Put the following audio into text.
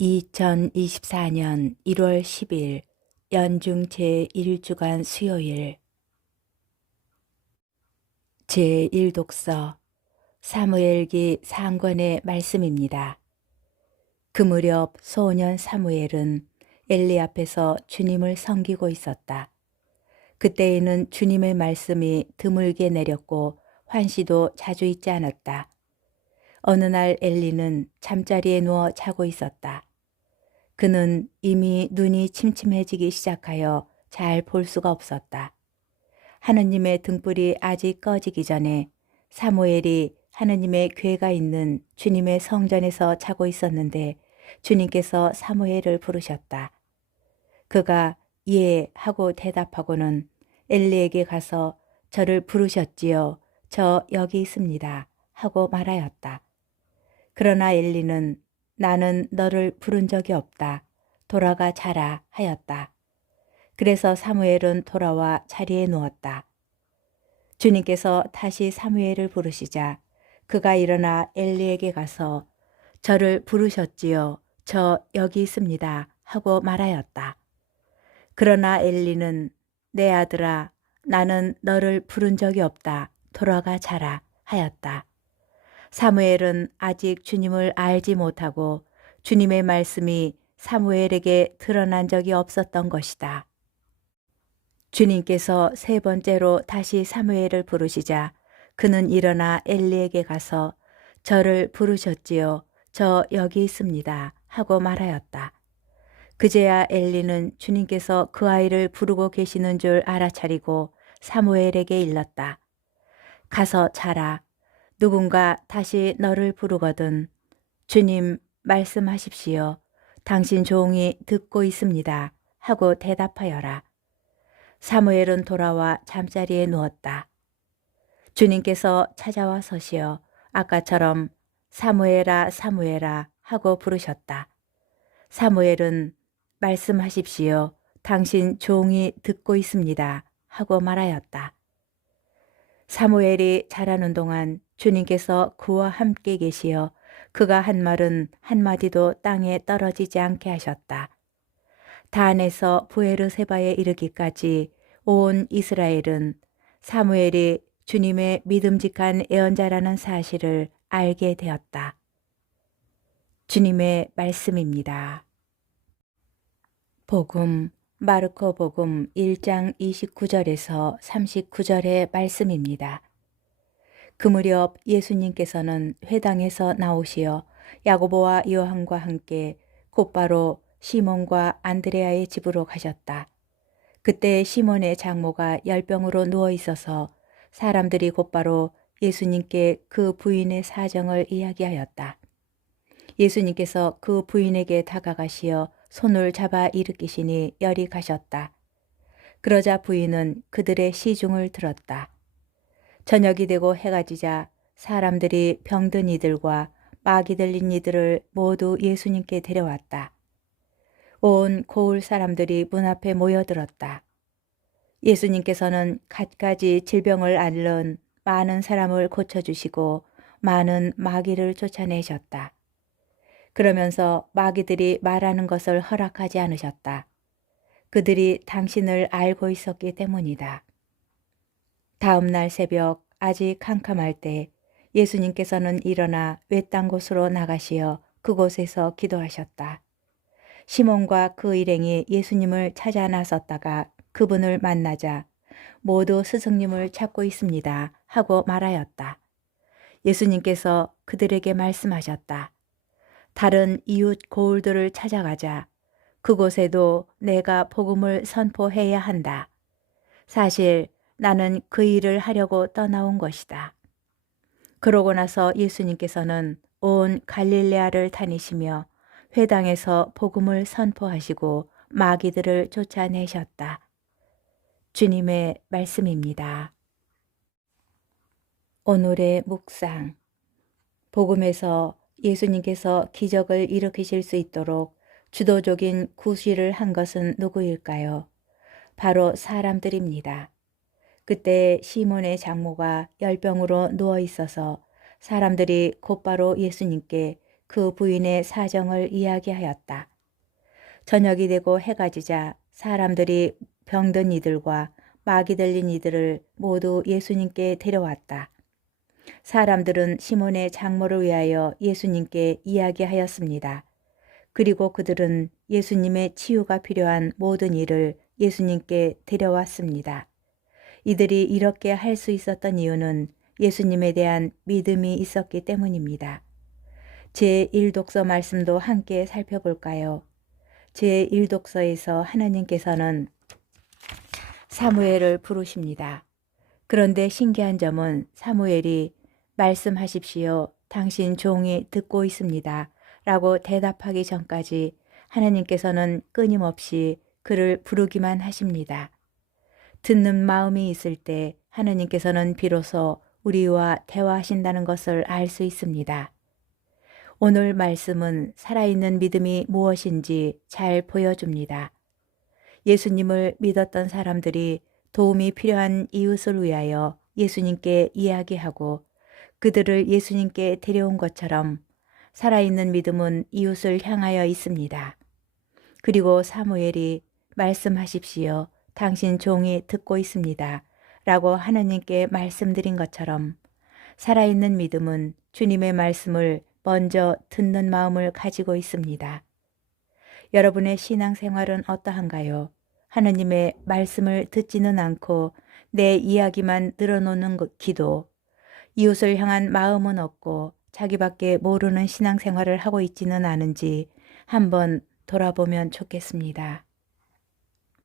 2024년 1월 10일 연중 제1주간 수요일 제1독서 사무엘기 상권의 말씀입니다. 그 무렵 소년 사무엘은 엘리 앞에서 주님을 섬기고 있었다. 그때에는 주님의 말씀이 드물게 내렸고 환시도 자주 있지 않았다. 어느 날 엘리는 잠자리에 누워 자고 있었다. 그는 이미 눈이 침침해지기 시작하여 잘 볼 수가 없었다. 하느님의 등불이 아직 꺼지기 전에 사무엘이 하느님의 궤가 있는 주님의 성전에서 자고 있었는데 주님께서 사무엘을 부르셨다. 그가 예 하고 대답하고는 엘리에게 가서 저를 부르셨지요. 저 여기 있습니다. 하고 말하였다. 그러나 엘리는 나는 너를 부른 적이 없다. 돌아가 자라 하였다. 그래서 사무엘은 돌아와 자리에 누웠다. 주님께서 다시 사무엘을 부르시자 그가 일어나 엘리에게 가서 저를 부르셨지요. 저 여기 있습니다. 하고 말하였다. 그러나 엘리는 내 아들아 나는 너를 부른 적이 없다. 돌아가 자라 하였다. 사무엘은 아직 주님을 알지 못하고 주님의 말씀이 사무엘에게 드러난 적이 없었던 것이다. 주님께서 세 번째로 다시 사무엘을 부르시자 그는 일어나 엘리에게 가서 저를 부르셨지요. 저 여기 있습니다. 하고 말하였다. 그제야 엘리는 주님께서 그 아이를 부르고 계시는 줄 알아차리고 사무엘에게 일렀다. 가서 자라. 누군가 다시 너를 부르거든 주님 말씀하십시오. 당신 종이 듣고 있습니다. 하고 대답하여라. 사무엘은 돌아와 잠자리에 누웠다. 주님께서 찾아와 서시어 아까처럼 사무엘아 사무엘아 하고 부르셨다. 사무엘은 말씀하십시오. 당신 종이 듣고 있습니다. 하고 말하였다. 사무엘이 자라는 동안 주님께서 그와 함께 계시어 그가 한 말은 한마디도 땅에 떨어지지 않게 하셨다. 단에서 부에르세바에 이르기까지 온 이스라엘은 사무엘이 주님의 믿음직한 예언자라는 사실을 알게 되었다. 주님의 말씀입니다. 복음 마르코 복음 1장 29절에서 39절의 말씀입니다. 그 무렵 예수님께서는 회당에서 나오시어 야고보와 요한과 함께 곧바로 시몬과 안드레아의 집으로 가셨다. 그때 시몬의 장모가 열병으로 누워 있어서 사람들이 곧바로 예수님께 그 부인의 사정을 이야기하였다. 예수님께서 그 부인에게 다가가시어 손을 잡아 일으키시니 열이 가셨다. 그러자 부인은 그들의 시중을 들었다. 저녁이 되고 해가 지자 사람들이 병든 이들과 마귀 들린 이들을 모두 예수님께 데려왔다. 온 고을 사람들이 문 앞에 모여들었다. 예수님께서는 갖가지 질병을 앓는 많은 사람을 고쳐주시고 많은 마귀를 쫓아내셨다. 그러면서 마귀들이 말하는 것을 허락하지 않으셨다. 그들이 당신을 알고 있었기 때문이다. 다음 날 새벽 아직 캄캄할 때 예수님께서는 일어나 외딴 곳으로 나가시어 그곳에서 기도하셨다. 시몬과 그 일행이 예수님을 찾아 나섰다가 그분을 만나자 모두 스승님을 찾고 있습니다 하고 말하였다. 예수님께서 그들에게 말씀하셨다. 다른 이웃 고을들을 찾아가자. 그곳에도 내가 복음을 선포해야 한다. 사실 나는 그 일을 하려고 떠나온 것이다. 그러고 나서 예수님께서는 온 갈릴레아를 다니시며 회당에서 복음을 선포하시고 마귀들을 쫓아내셨다. 주님의 말씀입니다. 오늘의 묵상. 복음에서 예수님께서 기적을 일으키실 수 있도록 주도적인 구실을 한 것은 누구일까요? 바로 사람들입니다. 그때 시몬의 장모가 열병으로 누워 있어서 사람들이 곧바로 예수님께 그 부인의 사정을 이야기하였다. 저녁이 되고 해가 지자 사람들이 병든 이들과 마귀 들린 이들을 모두 예수님께 데려왔다. 사람들은 시몬의 장모를 위하여 예수님께 이야기하였습니다. 그리고 그들은 예수님의 치유가 필요한 모든 일을 예수님께 데려왔습니다. 이들이 이렇게 할 수 있었던 이유는 예수님에 대한 믿음이 있었기 때문입니다. 제1독서 말씀도 함께 살펴볼까요? 제1독서에서 하나님께서는 사무엘을 부르십니다. 그런데 신기한 점은 사무엘이 말씀하십시오. 당신 종이 듣고 있습니다. 라고 대답하기 전까지 하나님께서는 끊임없이 그를 부르기만 하십니다. 듣는 마음이 있을 때 하나님께서는 비로소 우리와 대화하신다는 것을 알 수 있습니다. 오늘 말씀은 살아있는 믿음이 무엇인지 잘 보여줍니다. 예수님을 믿었던 사람들이 도움이 필요한 이웃을 위하여 예수님께 이야기하고 그들을 예수님께 데려온 것처럼 살아있는 믿음은 이웃을 향하여 있습니다. 그리고 사무엘이 말씀하십시오. 당신 종이 듣고 있습니다. 라고 하나님께 말씀드린 것처럼 살아있는 믿음은 주님의 말씀을 먼저 듣는 마음을 가지고 있습니다. 여러분의 신앙생활은 어떠한가요? 하나님의 말씀을 듣지는 않고 내 이야기만 늘어놓는 기도, 이웃을 향한 마음은 없고 자기밖에 모르는 신앙생활을 하고 있지는 않은지 한번 돌아보면 좋겠습니다.